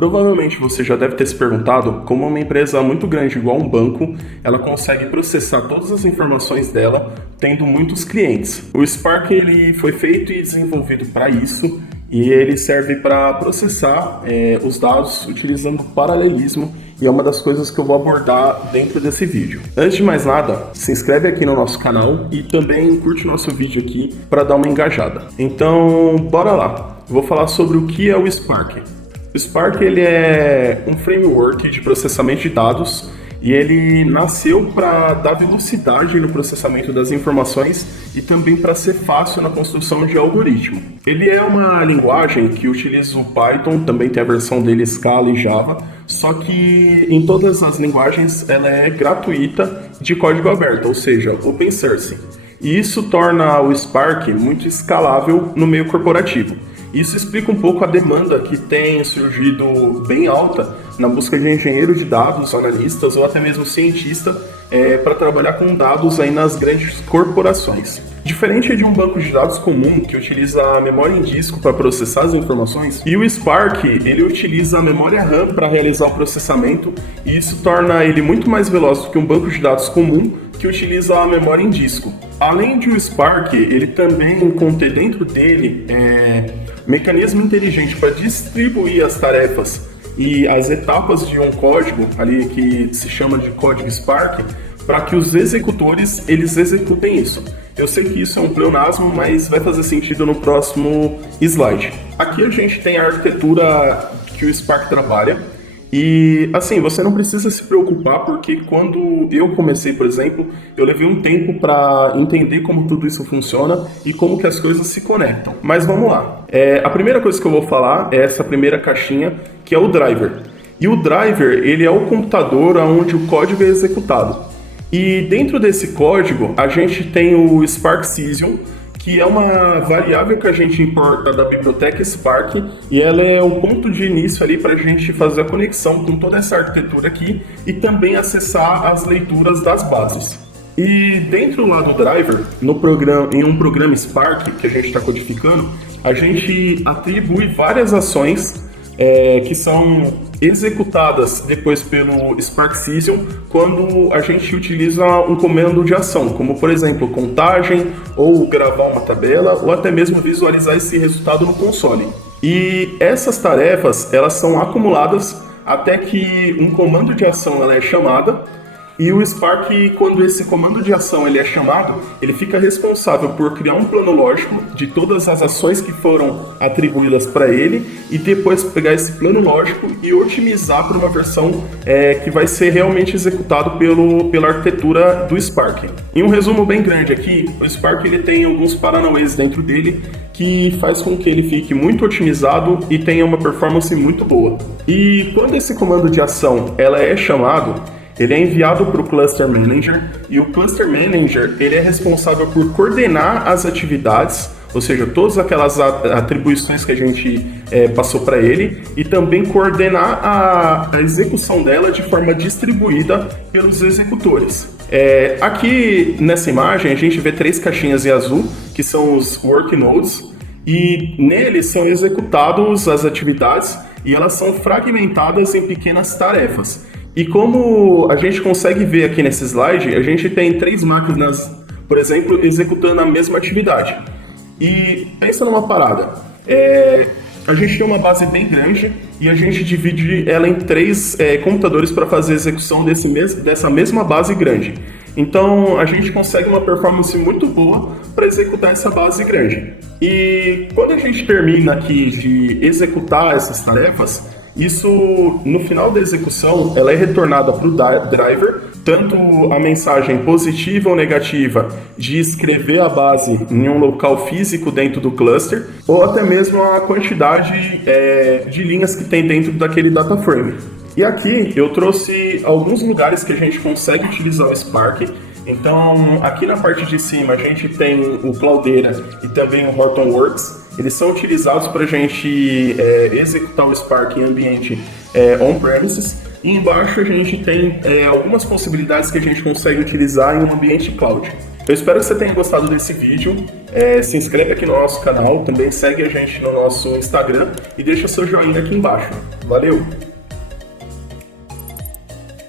Provavelmente você já deve ter se perguntado como uma empresa muito grande igual um banco, ela consegue processar todas as informações dela tendo muitos clientes. O Spark ele foi feito e desenvolvido para isso e ele serve para processar os dados utilizando paralelismo e é uma das coisas que eu vou abordar dentro desse vídeo. Antes de mais nada, se inscreve aqui no nosso canal e também curte o nosso vídeo aqui para dar uma engajada. Então, bora lá. Vou falar sobre o que é o Spark. O Spark ele é um framework de processamento de dados e ele nasceu para dar velocidade no processamento das informações e também para ser fácil na construção de algoritmo. Ele é uma linguagem que utiliza o Python, também tem a versão dele Scala e Java, só que em todas as linguagens ela é gratuita de código aberto, ou seja, open source. E isso torna o Spark muito escalável no meio corporativo. Isso explica um pouco a demanda que tem surgido bem alta na busca de engenheiros de dados, analistas ou até mesmo cientistas para trabalhar com dados aí nas grandes corporações. Diferente de um banco de dados comum que utiliza a memória em disco para processar as informações, e o Spark ele utiliza a memória RAM para realizar o processamento e isso torna ele muito mais veloz do que um banco de dados comum que utiliza a memória em disco. Além de o Spark, ele também contém dentro dele mecanismo inteligente para distribuir as tarefas e as etapas de um código ali que se chama de código Spark para que os executores eles executem isso. Eu sei que isso é um pleonasmo, mas vai fazer sentido no próximo slide. Aqui a gente tem a arquitetura que o Spark trabalha. E assim, você não precisa se preocupar porque quando eu comecei, por exemplo, eu levei um tempo para entender como tudo isso funciona e como que as coisas se conectam. Mas vamos lá. A primeira coisa que eu vou falar é essa primeira caixinha, que é o driver. E o driver, ele é o computador onde o código é executado. E dentro desse código, a gente tem o Spark Cesium, que é uma variável que a gente importa da biblioteca Spark e ela é o ponto de início ali para a gente fazer a conexão com toda essa arquitetura aqui e também acessar as leituras das bases. E dentro lá do driver, em um programa Spark que a gente está codificando, a gente atribui várias ações que são executadas depois pelo Spark Cesium quando a gente utiliza um comando de ação, como por exemplo contagem, ou gravar uma tabela, ou até mesmo visualizar esse resultado no console. E essas tarefas elas são acumuladas até que um comando de ação ela é chamada. E o Spark, quando esse comando de ação ele é chamado, ele fica responsável por criar um plano lógico de todas as ações que foram atribuídas para ele e depois pegar esse plano lógico e otimizar para uma versão que vai ser realmente executado pela arquitetura do Spark. Em um resumo bem grande aqui, o Spark ele tem alguns paranauês dentro dele que faz com que ele fique muito otimizado e tenha uma performance muito boa. E quando esse comando de ação ela é chamado, ele é enviado para o Cluster Manager e o Cluster Manager ele é responsável por coordenar as atividades, ou seja, todas aquelas atribuições que a gente passou para ele e também coordenar a execução dela de forma distribuída pelos executores. Aqui nessa imagem a gente vê 3 caixinhas em azul que são os Work Nodes e neles são executados as atividades e elas são fragmentadas em pequenas tarefas. E como a gente consegue ver aqui nesse slide, a gente tem 3 máquinas, por exemplo, executando a mesma atividade. E pensa numa parada, a gente tem uma base bem grande e a gente divide ela em 3 computadores para fazer a execução dessa mesma base grande. Então a gente consegue uma performance muito boa para executar essa base grande. E quando a gente termina aqui de executar essas tarefas, isso, no final da execução, ela é retornada para o driver, tanto a mensagem positiva ou negativa de escrever a base em um local físico dentro do cluster, ou até mesmo a quantidade de linhas que tem dentro daquele data frame. E aqui eu trouxe alguns lugares que a gente consegue utilizar o Spark. Então, aqui na parte de cima a gente tem o Cloudera e também o Hortonworks. Eles são utilizados para a gente executar o Spark em ambiente on-premises. E embaixo a gente tem algumas possibilidades que a gente consegue utilizar em um ambiente cloud. Eu espero que você tenha gostado desse vídeo. Se inscreve aqui no nosso canal, também segue a gente no nosso Instagram e deixa seu joinha aqui embaixo. Valeu!